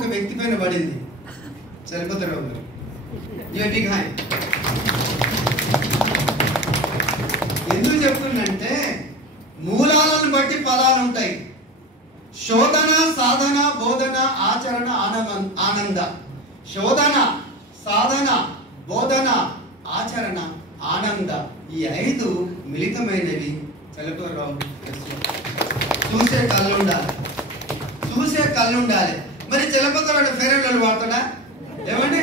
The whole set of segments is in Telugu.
ఒక వ్యక్తి పైన పడింది. చలపతిరావు గారు ఎందుకు చెప్తుందంటే మూలాలను బట్టి ఫలాలు ఉంటాయి. శోధన, సాధన, బోధన, ఆచరణ, ఆనంద. శోధన, సాధన, బోధన, ఆచరణ, ఆనంద, ఈ 5 మిళితమైనవి చలపతిరావు. చూసే కళ్ళు ఉండాలి, చూసే కళ్ళు ఉండాలి. మరి చలపతిరావు ఫెయిర్ అండ్ లవ్లీ వాడతాడా? ఏమండి,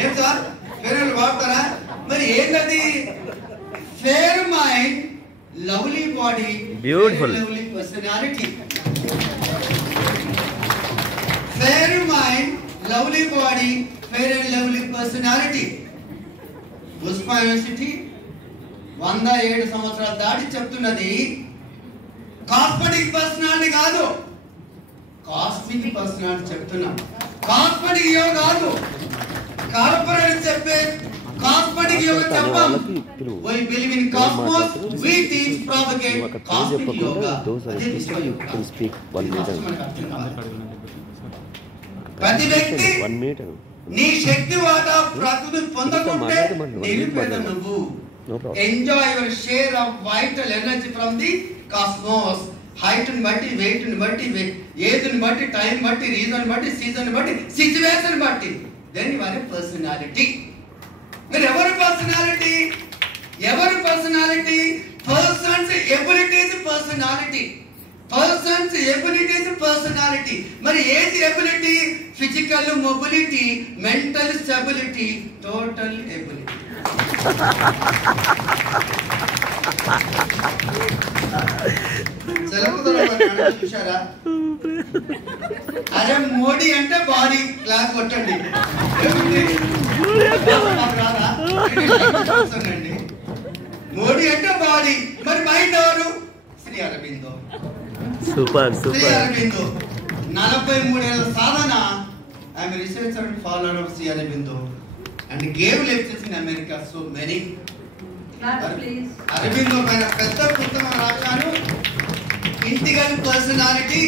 ఏం సార్ ఫెయిర్ అండ్ లవ్లీ వాడతారా? మరి ఏంటది? Fair mind, lovely body, beautiful lovely personality. Fair mind, lovely body, fair and lovely personality. Pushpa university 107 సంవత్సరాలు దాటి చెప్తున్నది కాస్మెటిక్ పర్సనాలిటీ కాదు, కాస్మిక్ పర్సనాలిటీ చెప్తున్నాం. కాస్మెటిక్ యోగా కాదు, కార్పొరేట్ చెప్పే కాస్మెటిక్ యోగా చెప్పం. We believe in cosmos, we teach propagate cosmic yoga. ప్రతి వ్యక్తి నీ శక్తి వాటా ప్రకృతి పొందకుంటే నిరుపేద నువ్వు. Enjoy your share of vital energy from the cosmos. Height ని బట్టి, వెయిట్ ని బట్టి, ఏజ్ ని బట్టి, టైం బట్టి, రీజన్ బట్టి, సీజన్ బట్టి, సిచ్యువేషన్ బట్టి, దెన్ యువర్ పర్సనాలిటీ. మీరు ఎవరి పర్సనాలిటీ? ఎవరి personality? Persons abilities personality. Persons abilities personality. మరి ఏది ability? Physical mobility, mental stability, total ability. చూసారా? అరే మోడీ అంటే బాడీ క్లాస్ కొట్టండి. మోడీ అంటే బాడీ, మరి మైండ్ ఎవరు? శ్రీ అరబిందో. Super super. శ్రీ అరబిందో 43 ఏళ్ల సాధన. I'm researcher and follower of Shri Aurobindo and gave lectures in America so many. Aurobindo పైన పెద్ద పుస్తకం రాశాను, ఇంటిగల్ పర్సనాలిటీ.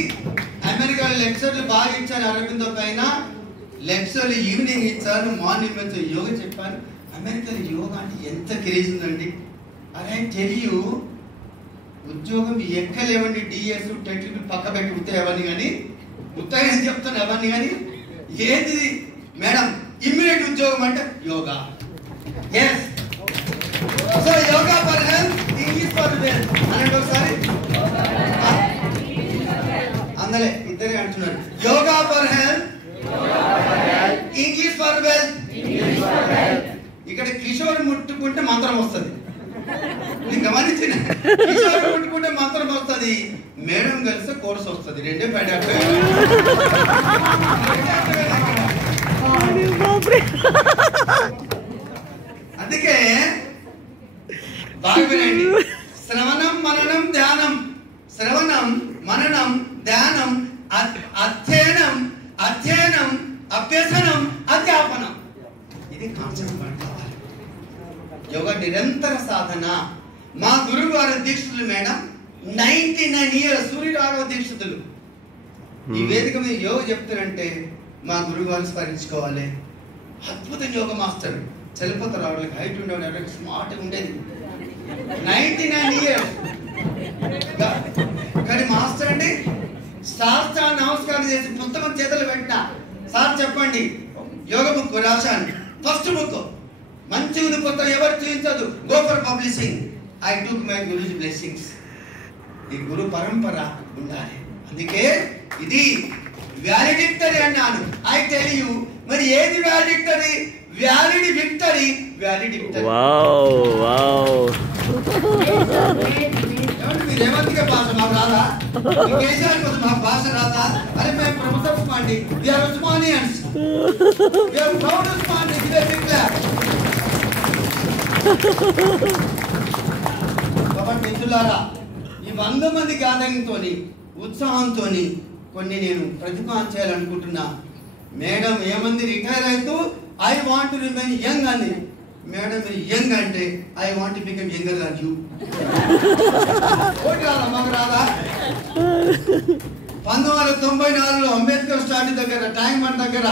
అమెరికాలో లెక్చర్లు బాగా ఇచ్చాను అరబిందో పైన. లెక్చర్లు ఈవినింగ్ ఇచ్చాను, మార్నింగ్ వచ్చి యోగా చెప్పాను. అమెరికాలో యోగా అంటే ఎంత క్రేజ్ ఉందండి. అరే తెలియదు, ఉద్యోగం ఎక్కలేవండి. డిఎస్ టెట్లు పక్క పెట్టి ఉత్తాయి అవన్నీ, కానీ ఉత్తాయి అని చెప్తాను అవన్నీ. కానీ ఏది మేడం ఇమ్మీడియట్ ఉద్యోగం అంటే yoga. Yes, so yoga for health, English for wealth అనండి ఒకసారి. అందరే ఇద్దరే అంటున్నారు. Yoga for health, English for wealth. ఇక్కడ కిషోర్ ముట్టుకుంటే మంత్రం వస్తుంది. నీకు గమనించిన, కిషోర్ ముట్టుకుంటే మంత్రం వస్తుంది, మేడం కలిస్తే కోర్స్ వస్తుంది. రెండే పైన. అందుకే బాగా వినండి. శ్రవణం, మననం, ధ్యానం. శ్రవణం, మననం, ధ్యానం, అధ్యయనం, అధ్యయనం, అభ్యసనం, అధ్యాపనం. ఇది కాన్సెప్ట్ కావాలి. యోగా నిరంతర సాధన. మా గురువు గారు దీక్షితులు మేడం 99 years సూర్యరాఘవ దీక్షితులు. ఈ వేదిక మీద యోగ చెప్తారంటే మా గురువు గారిని స్మరించుకోవాలి. అద్భుత యోగ మాస్టర్. చలపతిరావు హైట్ ఉండేవాడు, ఎవరికి స్మార్ట్గా ఉండేది. 99 years కానీ మాస్టర్ అండి శాస్త్ర నమస్కారం చేసి పుస్తకం చేతులు పెట్టిన. సార్ చెప్పండి, యోగ బుక్ రాశాను. ఫస్ట్ బుక్ మంచి ఉంది, పుస్తకం ఎవరు చూపించదు, go for publishing. I took my Guruji blessings. ఈ గురు పరంపర ఉండాలి. అందుకే ఇది వ్యాలిడిక్టరీ అన్నాను. I tell you. మరి ఏది valedictory? Valid victory, valedictory. Wow wow. మీరు ఏమంతగా భాష మాకు రాదా? కేసీఆర్ మాకు భాష రాదా? అరే మేము professor Osmani, we are Osmanians, we are proud Osmani. Give a big clap. కాబట్టి మిత్రులారా, ఈ 100 మంది గ్యాదరింగ్ తోని, ఉత్సాహంతో కొన్ని నేను ప్రతిపాదన చేయాలనుకుంటున్నా. మేడం ఏమంది రిటైర్ అవుతూ I want to remain young అని. మేడం మీరు యంగ్ అంటే I want to become younger than you. Okay రాదా? మాకు రాదా? 1994లో అంబేద్కర్ స్టాట్యూ దగ్గర, ట్యాంక్ బండ్ దగ్గర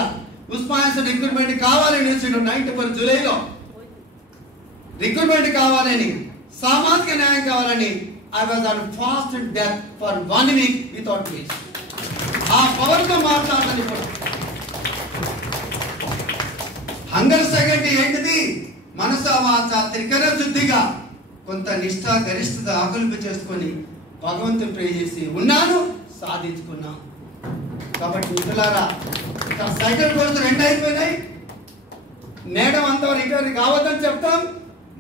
ఉస్మానియా రిక్రూట్మెంట్ కావాలని 94 జూలైలో రిక్రూట్మెంట్ కావాలని, సామాజిక న్యాయం కావాలని I was on fast death for 1 week without meals. ఆ పవర్తో మాట్లాడాలి. ఇప్పుడు హంగర్ సెకండ్ ఏంటిది? మనస వాచ త్రికరణ శుద్ధిగా కొంత నిష్ఠ గరిష్ఠత ఆకలింపు చేసుకొని భగవంతుని ప్రే చేసి ఉన్నాను, సాధించుకున్నాను. కాబట్టి మిత్రులారా, ఇక్కడ సైకిల్ కోర్సు 2 అయిపోయినాయి. నేడం అంతవరకు రిటైర్ కావద్దని చెప్తాం.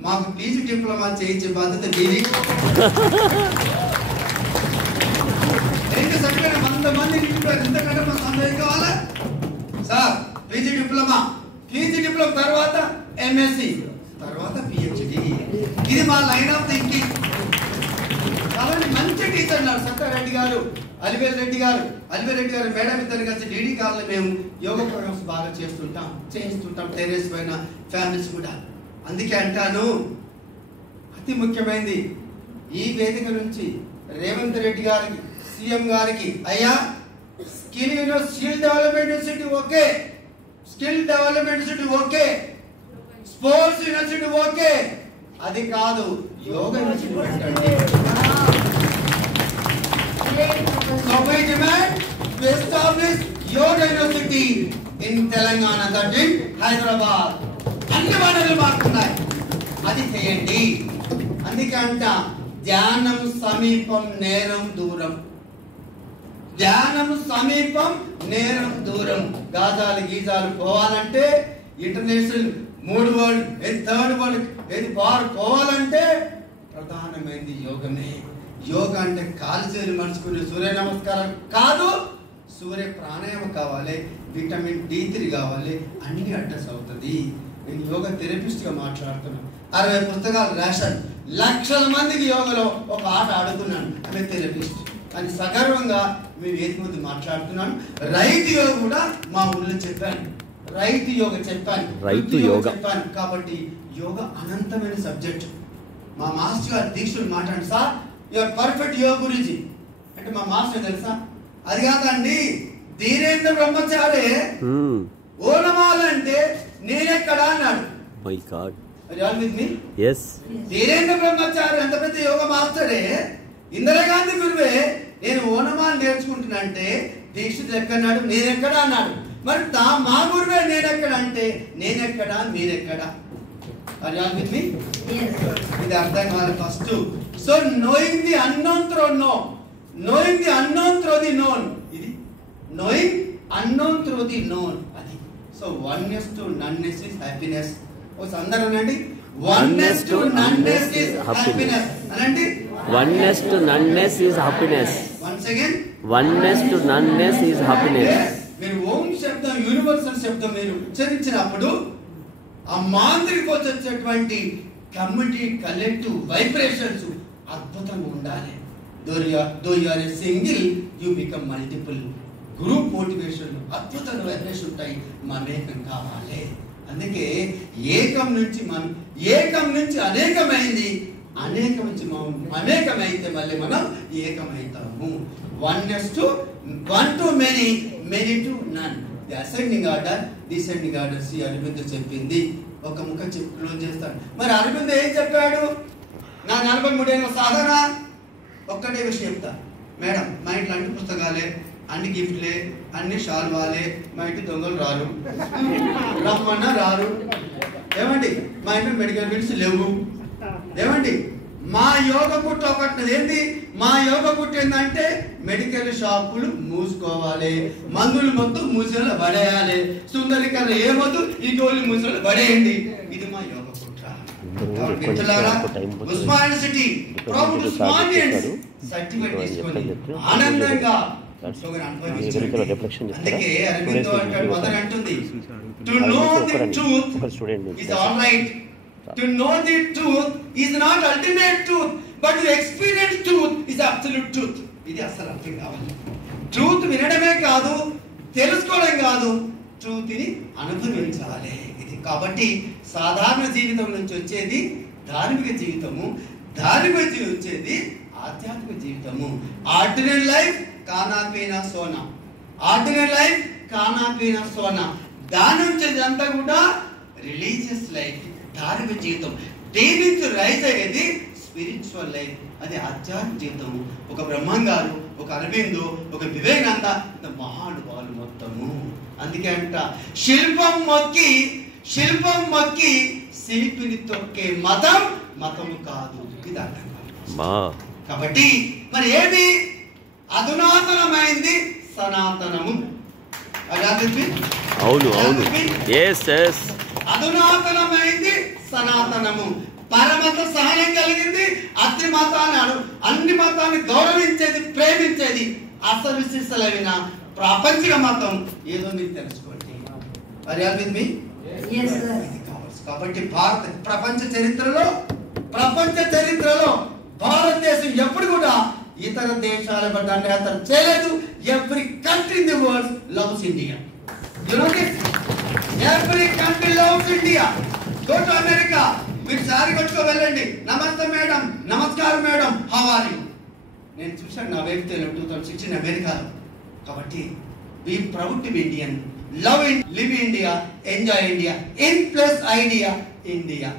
మాకు పీజీ డిప్లొమా చేయించే బాధ్యత మీది. 2 సర్టిఫికేట్ 100 మంది ఇంతకంటే మాకు సందేహం కావాలా సార్? పీజీ డిప్లొమా తర్వాత ఎంఎస్సి తర్వాత పిహెచ్డి. ఇది మా లైన్ ఆఫ్ థింకింగ్. కాబట్టి మంచి టీచర్ ఉన్నారు సత్యారెడ్డి గారు, అలివేల్ రెడ్డి గారు మేడం ఇద్దరు కలిసి డీడీ కాలంలో మేము యోగా ప్రోగ్రామ్స్ బాగా చేయిస్తుంటాం టెర్రస్ పైన ఫ్యామిలీస్ కూడా. అందుకే అంటాను, అతి ముఖ్యమైనది ఈ వేదిక నుంచి రేవంత్ రెడ్డి గారికి, సీఎం గారికి, అయ్యా skill development university okay, skill development university okay, sports university okay, అది కాదు యోగా యూనివర్సిటీ పెట్టండి. So we demand to establish yoga university in Telangana, that is Hyderabad. అన్ని వనరులు మాకున్నాయి, అది చేయండి. అందుకే అంట ధ్యానం సమీపం నేరం దూరం, ధ్యానం సమీపం నేరం దూరం. గాజాలు గీజాలు పోవాలంటే international 3 world, 3rd world bar పోవాలంటే ప్రధానమైనది యోగమే. యోగా అంటే కాలు చేతులు మలుచుకునే సూర్య నమస్కారం కాదు, సూర్య ప్రాణాయామం కావాలి, విటమిన్ D3 కావాలి, అన్ని అడ్రస్ అవుతుంది. నేను యోగా థెరపిస్ట్ గా మాట్లాడుతున్నాను. 60 పుస్తకాలు రాశాను. లక్షల మందికి యోగలో ఒక ఆట ఆడుతున్నాను. ఆమె థెరపిస్ట్ అని సగర్వంగా మీ వేదిక ముందు మాట్లాడుతున్నాను. రైతు యోగ కూడా మా ఊళ్ళో చెప్పాను, రైతు యోగ చెప్పాను. కాబట్టి యోగా అనంతమైన సబ్జెక్ట్. మా మాస్టర్ గారు దీక్షలు మాట్లాడి, సార్ యువర్ పర్ఫెక్ట్ యోగ గురించి అంటే మా మాస్టర్ తెలుసా? అది కాదండి, ధీరేంద్ర బ్రహ్మచారి ఓనమాలంటే నేనెక్కడా అన్నాడు. మై గాడ్, ధీరేంద్ర బ్రహ్మచారి ఎంత పెద్ద యోగ మాస్టరే. ఇందిరాగాంధీ గురువే నేను ఓనమాలు నేర్చుకుంటున్నా అంటే దీక్షితులు ఎక్కన్నాడు, నేనెక్కడా అన్నాడు. మరి మా గురువే నేనెక్కడ అంటే నేనెక్కడా మీరెక్కడా? ఇది అర్థం కావాలి first. So knowing the unknown throw no, knowing the unknown through the known. ఇది knowing unknown through the known. అది so oneness to noneness is happiness. ఓ అందరూ అనండి, oneness to noneness is happiness. అనండి, oneness to noneness is happiness. Once again, oneness to noneness is happiness. మీరు ఓం శబ్దం, యూనివర్సల్ శబ్దం మీరు ఉచ్చరించినప్పుడు ఆ మాంత్రిక వచ్చేటువంటి కమ్యూనిటీ కలెక్టివ్ వైబ్రేషన్స్ అద్భుతంగా ఉండాలి. though you are a single, you become multiple. Group motivation అద్భుతమైన వైబ్రేషన్ ఉంటాయి. మమేకం కావాలి. అందుకే ఏకం నుంచి అనేకమైంది, అనేకం నుంచి మమేకమైతే మళ్ళీ మనం ఏకమవుతాము. one to many, many to none. The ascending order, descending order Shri Aravind చెప్పింది. ఒక ముఖ క్లోజ్ చేస్తాడు. మరి అరవింద్ ఏం చెప్పాడు? నా 43 ఏళ్ళ సాధన ఒక్కటే విషయం చెప్తా మేడం, మా ఇంట్లో అన్ని పుస్తకాలే, అన్ని గిఫ్ట్లే, అన్ని షాల్వాలే, మా ఇంటి దొంగలు రారు, రమ్మన్నా రారు. ఏమండి మా ఇంట్లో మెడికల్ బిల్స్ లేవు. ఏమండి మా యోగ పుట్టు ఒకటి ఏంది? మా యోగ పుట్టు ఏంటంటే మెడికల్ షాపులు మూసుకోవాలి, మందులు మొత్తం మూసేలా పడేయాలి, సుందరికర ఏమొద్దు ఈ గోళ్ళు మూసేలా పడేయండి. ఇది మా యోగ పుట్ర. ఉస్మానియా సిటీ ప్రౌడ్ ఉస్మానియన్స్ సర్టిఫికేట్ తీసుకొని ఆనందంగా అందుకే అరవిందో అంటాడు, మదర్ అంటుంది, to know the truth is all right, to know the truth is not ultimate truth, but to experience truth is absolute truth. ఇది అసలు అర్థం కావాలి. ట్రూత్ వినడమే కాదు, తెలుసుకోవడం కాదు, ట్రూత్ ని అనుభవించాలి. ఇది కాబట్టి సాధారణ జీవితం నుంచి వచ్చేది ధార్మిక జీవితము, ధార్మిక జీవితం వచ్చేది ఆధ్యాత్మిక జీవితము. ఆర్డినరీ లైఫ్, खाना पीना सोना, ఆర్డినరీ లైఫ్ खाना पीना सोना. దాని నుంచి ఇదంతా కూడా రిలీజియస్ లైఫ్, ధార్మిక జీవితం. దేని నుంచి రైజ్ అయ్యేది స్పిరిచువల్ లైఫ్, అది ఆధ్యాత్మిక జీవితం. ఒక బ్రహ్మం గారు, ఒక అరవిందో, ఒక వివేకానంద మహానుభావులు మొత్తము. అందుకే అంట శిల్పం మొక్కి శిల్పిని తొక్కే మతము కాదు. ఇది అర్థం. కాబట్టి మరి ఏది అధునాతనమైంది? సనాతనము. అవును అవును, అధునాతనమైంది సనాతనము. పరమత సహనం కలిగింది, అన్ని మతాన్ని గౌరవించేది, ప్రేమించేది, అసలు విశిష్టలైన ప్రాపంచిక మతం ఏదో మీరు తెలుసుకోండి. కాబట్టి ప్రపంచ చరిత్రలో భారతదేశం ఎప్పుడు కూడా ఇతర దేశాల దండయాత్ర చేయలేదు. Every country in the world loves India. You know this? Every country loves India. Go to America, మీరు సారీ కట్టుకో వెళ్ళండి. నమస్తే మేడం, నమస్కారం మేడం, హౌ ఆర్ యు? నేను చూశాను నా వ్యక్తి 2016 అమెరికాలో. కాబట్టి we proud to be Indian, love India, live India, enjoy India, in plus idea India.